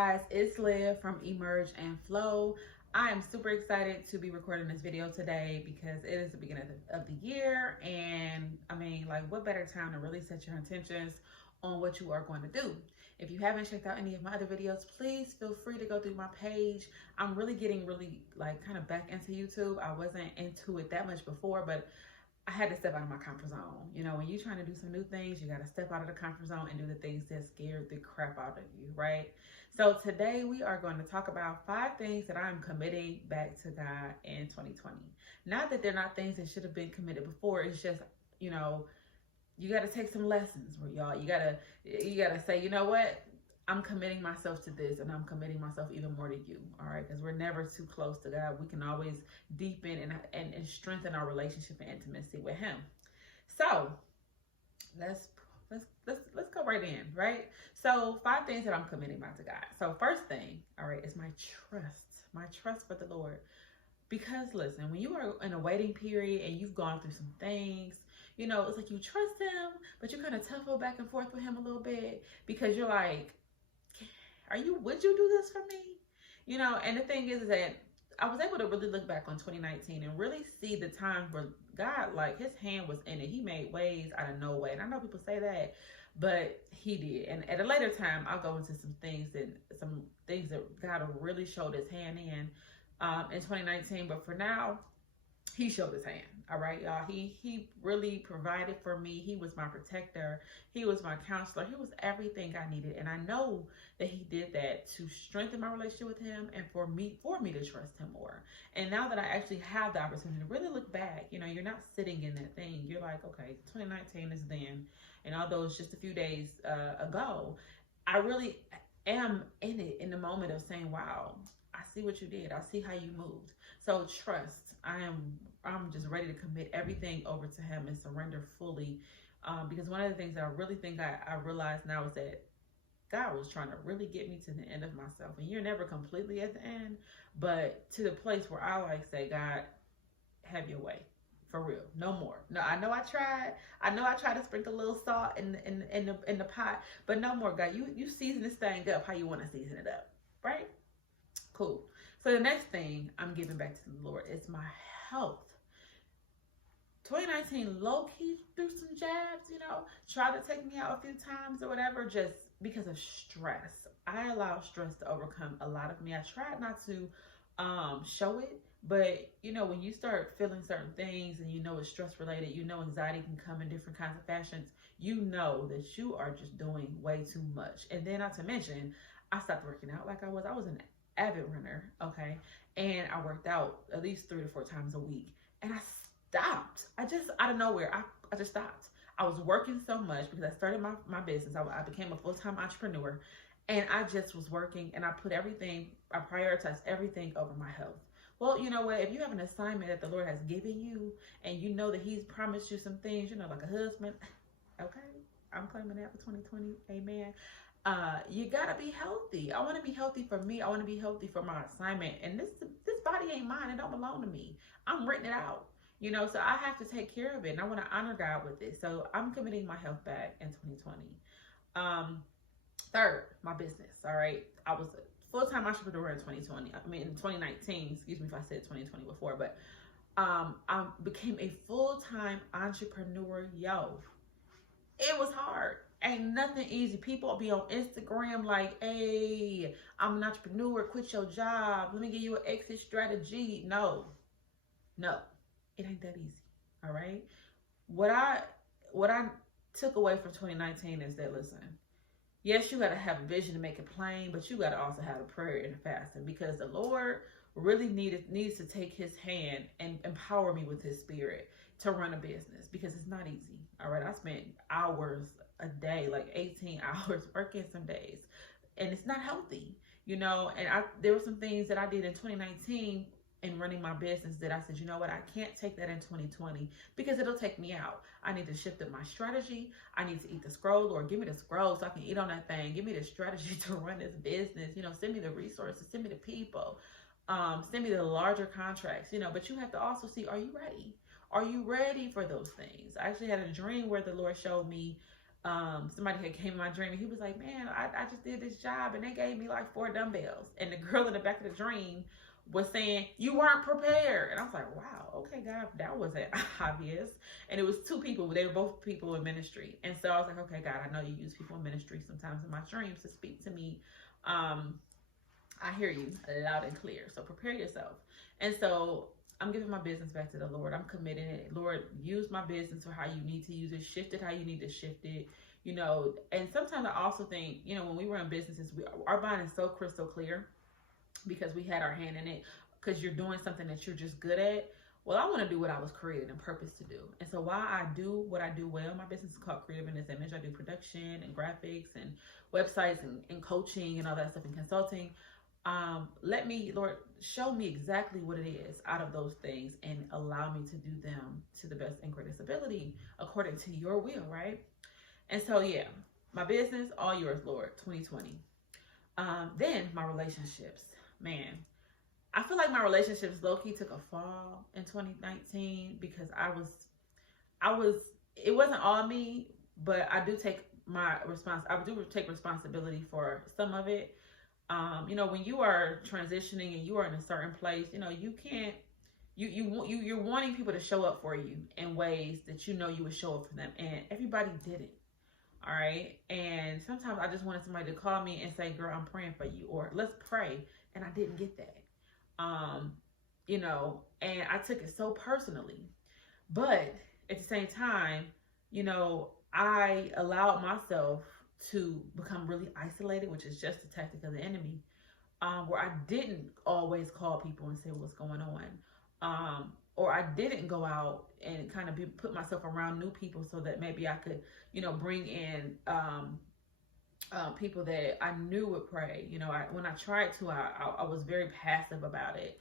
guys, it's Liv from Emerge and Flow. I am super excited to be recording this video today because it is the beginning of the year, and I mean, like, what better time to really set your intentions on what you are going to do. If you haven't checked out any of my other videos, please feel free to go through my page. I'm really getting like kind of back into YouTube. I wasn't into it that much before, but I had to step out of my comfort zone. You know, when you're trying to do some new things, you got to step out of the comfort zone and do the things that scare the crap out of you, right? So today we are going to talk about 5 things that I'm committing back to God in 2020. Not that they're not things that should have been committed before. It's just, you know, you got to take some lessons, y'all. You gotta say, you know what? I'm committing myself to this, and I'm committing myself even more to you, all right? Because we're never too close to God. We can always deepen and strengthen our relationship and intimacy with Him. So let's go right in, right? So 5 things that I'm committing back to God. So first thing, all right, is my trust for the Lord. Because listen, when you are in a waiting period and you've gone through some things, you know, it's like you trust Him, but you kind of tuffle back and forth with Him a little bit because you're like, would you do this for me? You know, and the thing is that I was able to really look back on 2019 and really see the time where God, like, His hand was in it. He made ways out of no way. And I know people say that, but He did. And at a later time, I'll go into some things that God really showed His hand in 2019. But for now, He showed His hand. All right, y'all. He really provided for me. He was my protector. He was my counselor. He was everything I needed. And I know that He did that to strengthen my relationship with Him and for me to trust Him more. And now that I actually have the opportunity to really look back, you know, you're not sitting in that thing. You're like, okay, 2019 is then, and although it's just a few days ago, I really am in it, in the moment of saying, wow, I see what you did. I see how you moved. So trust. I'm just ready to commit everything over to Him and surrender fully. Because one of the things that I really think I realize now is that God was trying to really get me to the end of myself. And you're never completely at the end, but to the place where I like say, God, have your way. For real. No more. No, I know I tried. I know I tried to sprinkle a little salt in the pot, but no more, God. You season this thing up how you want to season it up. Right? Cool. So the next thing I'm giving back to the Lord is my health. 2019 low-key threw some jabs, you know, tried to take me out a few times or whatever, just because of stress. I allow stress to overcome a lot of me. I tried not to show it, but you know, when you start feeling certain things and you know it's stress related, you know anxiety can come in different kinds of fashions, you know that you are just doing way too much. And then not to mention, I stopped working out like I was an avid runner, okay? And I worked out at least 3 to 4 times a week. And I stopped. I just, out of nowhere, I just stopped. I was working so much because I started my business. I became a full-time entrepreneur. And I just was working, and I prioritized everything over my health. Well, you know what? If you have an assignment that the Lord has given you, and you know that He's promised you some things, you know, like a husband, okay, I'm claiming that for 2020, amen. You gotta be healthy. I want to be healthy for me. I want to be healthy for my assignment. And this body ain't mine. It don't belong to me. I'm renting it out. You know, so I have to take care of it, and I want to honor God with it. So I'm committing my health back in 2020. Third, my business. All right, I was a full-time entrepreneur in 2020. I mean, in 2019. Excuse me if I said 2020 before, but I became a full-time entrepreneur. Yo, it was hard. Ain't nothing easy. People be on Instagram like, hey, I'm an entrepreneur, quit your job. Let me give you an exit strategy. No, it ain't that easy. All right. What I took away from 2019 is that, listen, yes, you got to have a vision to make it plain, but you got to also have a prayer and a fasting, because the Lord really needs to take His hand and empower me with His Spirit to run a business, because it's not easy. All right. I spent hours a day, like 18 hours working some days, and it's not healthy, you know. And there were some things that I did in 2019 in running my business that I said, you know what, I can't take that in 2020 because it'll take me out. I need to shift up my strategy. I need to eat the scroll, or give me the scroll so I can eat on that thing. Give me the strategy to run this business. You know, send me the resources, send me the people, send me the larger contracts, you know. But you have to also see, are you ready? Are you ready for those things? I actually had a dream where the Lord showed me Somebody had came in my dream and he was like, man, I just did this job and they gave me like 4 dumbbells. And the girl in the back of the dream was saying, you weren't prepared. And I was like, wow, okay, God, that wasn't obvious. And it was 2 people. They were both people in ministry. And so I was like, okay, God, I know you use people in ministry sometimes in my dreams to speak to me. I hear you loud and clear. So prepare yourself. And so I'm giving my business back to the Lord. I'm committing it. Lord, use my business for how you need to use it. Shift it how you need to shift it. You know, and sometimes I also think, you know, when we run businesses, our mind is so crystal clear because we had our hand in it, because you're doing something that you're just good at. Well, I want to do what I was created and purposed to do. And so while I do what I do well, my business is called Creative in This Image. I do production and graphics and websites and coaching and all that stuff and consulting. Let me, Lord, show me exactly what it is out of those things and allow me to do them to the best and greatest ability according to your will, right? And so, yeah, my business, all yours, Lord, 2020. Then my relationships, man. I feel like my relationships low-key took a fall in 2019 because it wasn't all me, but I do take responsibility for some of it. You know, when you are transitioning and you are in a certain place, you know, you can't, you're wanting people to show up for you in ways that you know you would show up for them, and everybody didn't. All right. And sometimes I just wanted somebody to call me and say, girl, I'm praying for you, or let's pray. And I didn't get that. You know, and I took it so personally, but at the same time, you know, I allowed myself to become really isolated, which is just a tactic of the enemy, where I didn't always call people and say what's going on. Or I didn't go out and kind of put myself around new people so that maybe I could, you know, bring in people that I knew would pray. You know, when I tried to, I was very passive about it,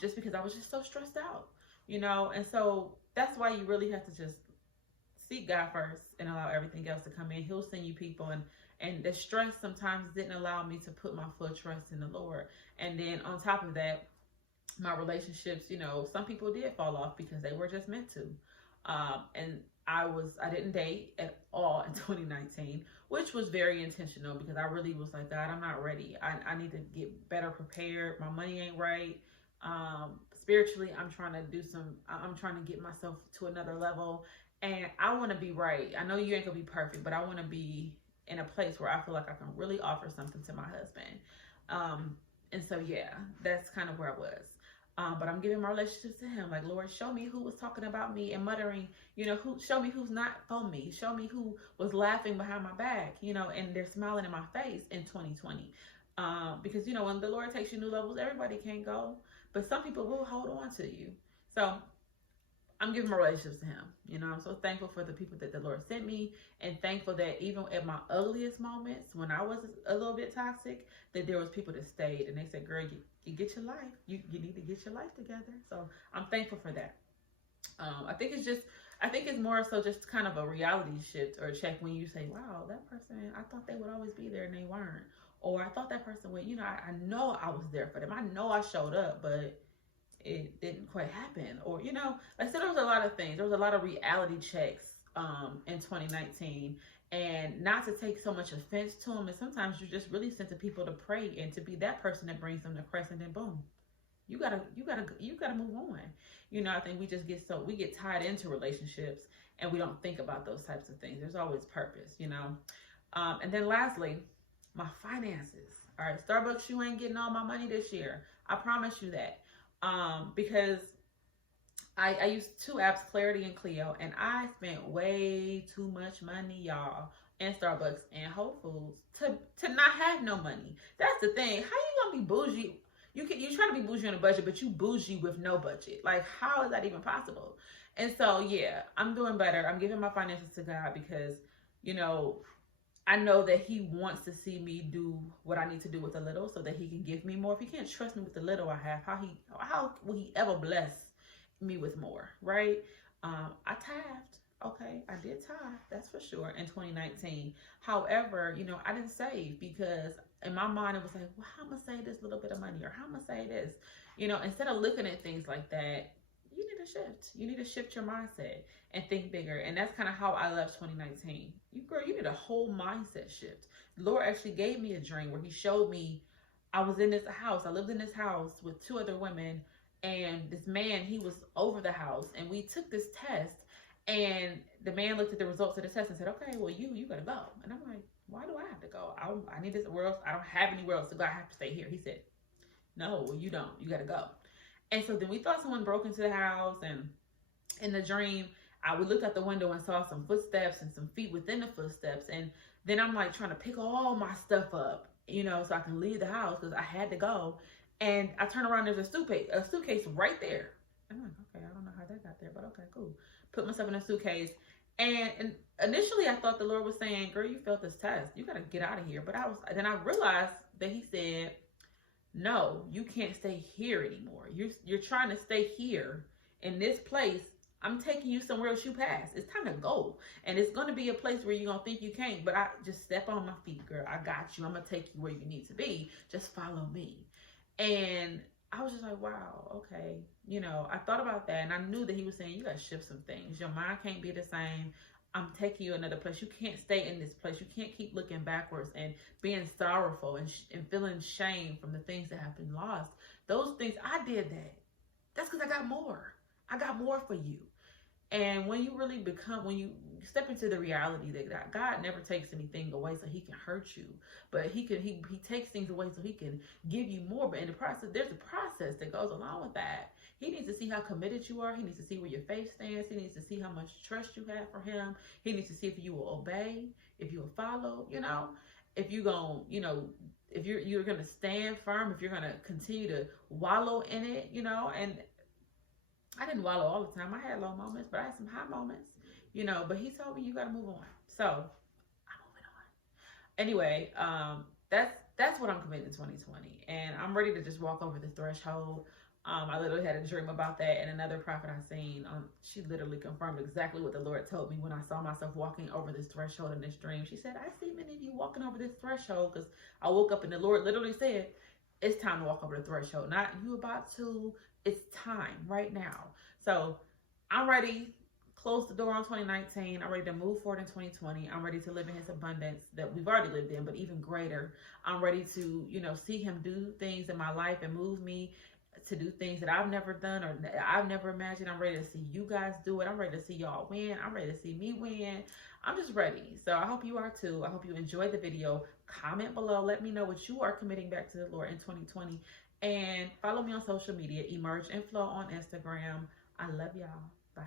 just because I was just so stressed out, you know. And so that's why you really have to just seek God first and allow everything else to come in. He'll send you people, and the stress sometimes didn't allow me to put my full trust in the Lord. And then on top of that, my relationships, you know, some people did fall off because they were just meant to. And I didn't date at all in 2019, which was very intentional because I really was like, God, I'm not ready. I need to get better prepared. My money ain't right. Spiritually, I'm trying to get myself to another level, and I want to be right. I know you ain't gonna be perfect, but I want to be in a place where I feel like I can really offer something to my husband. And so, yeah, that's kind of where I was. But I'm giving my relationships to him. Like, Lord, show me who was talking about me and muttering, you know, show me who's not for me. Show me who was laughing behind my back, you know, and they're smiling in my face in 2020. Because, you know, when the Lord takes you new levels, everybody can't go, but some people will hold on to you. So I'm giving my relationships to him. You know, I'm so thankful for the people that the Lord sent me, and thankful that even at my ugliest moments, when I was a little bit toxic, that there was people that stayed and they said, girl, you get your life. You need to get your life together. So I'm thankful for that. I think it's more so just kind of a reality shift or a check when you say, wow, that person, I thought they would always be there and they weren't. Or I thought that person would, you know, I know I was there for them. I know I showed up, but it didn't quite happen. Or, you know, like I said, there was a lot of things. There was a lot of reality checks in 2019, and not to take so much offense to them. And sometimes you're just really sent to people to pray and to be that person that brings them to Christ, and then boom, you gotta move on. You know, I think we get tied into relationships and we don't think about those types of things. There's always purpose, you know. And then lastly, my finances. All right, Starbucks, you ain't getting all my money this year. I promise you that. Because I use 2 apps, Clarity and Clio, and I spent way too much money, y'all, in Starbucks and Whole Foods to not have no money. That's the thing. How you gonna be bougie? You try to be bougie on a budget, but you bougie with no budget. Like, how is that even possible? And so, yeah, I'm doing better. I'm giving my finances to God because, you know, I know that he wants to see me do what I need to do with a little so that he can give me more. If he can't trust me with the little I have, how will he ever bless me with more, right? I tithed. Okay, I did tithe, that's for sure, in 2019. However, you know, I didn't save because in my mind it was like, well, how am I gonna save this little bit of money, or how am I gonna save this? You know, instead of looking at things like that, you need to shift. You need to shift your mindset and think bigger. And that's kind of how I left 2019. You need a whole mindset shift. The Lord actually gave me a dream where he showed me I was in this house. I lived in this house with two other women, and this man, he was over the house, and we took this test, and the man looked at the results of the test and said, okay, well, you gotta go. And I'm like, why do I have to go? I need this, where else? I don't have anywhere else to go. I have to stay here. He said, no, well, you don't. You gotta go. And so then we thought someone broke into the house, and in the dream, we looked out the window and saw some footsteps and some feet within the footsteps. And then I'm like trying to pick all my stuff up, so I can leave the house because I had to go. And I turn around, there's a suitcase right there. I'm like, okay, I don't know how that got there, but okay, cool. Put myself in a suitcase. And initially I thought the Lord was saying, girl, you failed this test. You got to get out of here. But then I realized that he said, no, you can't stay here anymore. You're trying to stay here in this place. I'm taking you somewhere else you pass. It's time to go. And it's going to be a place where you're going to think you can't, but I just step on my feet, girl. I got you. I'm going to take you where you need to be. Just follow me. And I was just like, wow, okay. I thought about that, and I knew that he was saying, you got to shift some things. Your mind can't be the same. I'm taking you another place. You can't stay in this place. You can't keep looking backwards and being sorrowful and feeling shame from the things that have been lost. Those things, I did that. That's because I got more. I got more for you. And when you step into the reality that God never takes anything away so he can hurt you, but he takes things away so he can give you more. But in the process, there's a process that goes along with that. He needs to see how committed you are. He needs to see where your faith stands. He needs to see how much trust you have for him. He needs to see if you will obey, if you will follow, if you're going to, if you're going to stand firm, if you're going to continue to wallow in it, and I didn't wallow all the time. I had low moments, but I had some high moments, but he told me you got to move on. So I'm moving on. Anyway, that's what I'm committing to 2020. And I'm ready to just walk over the threshold. I literally had a dream about that. And another prophet I seen, she literally confirmed exactly what the Lord told me when I saw myself walking over this threshold in this dream. She said, I see many of you walking over this threshold, because I woke up and the Lord literally said, it's time to walk over the threshold. Not you about to, it's time right now. So I'm ready. Close the door on 2019. I'm ready to move forward in 2020. I'm ready to live in his abundance that we've already lived in, but even greater. I'm ready to, see him do things in my life and move me to do things that I've never done or I've never imagined. I'm ready to see you guys do it. I'm ready to see y'all win. I'm ready to see me win. I'm just ready. So I hope you are too. I hope you enjoyed the video. Comment below. Let me know what you are committing back to the Lord in 2020. And follow me on social media, Emerge and Flow on Instagram. I love y'all. Bye.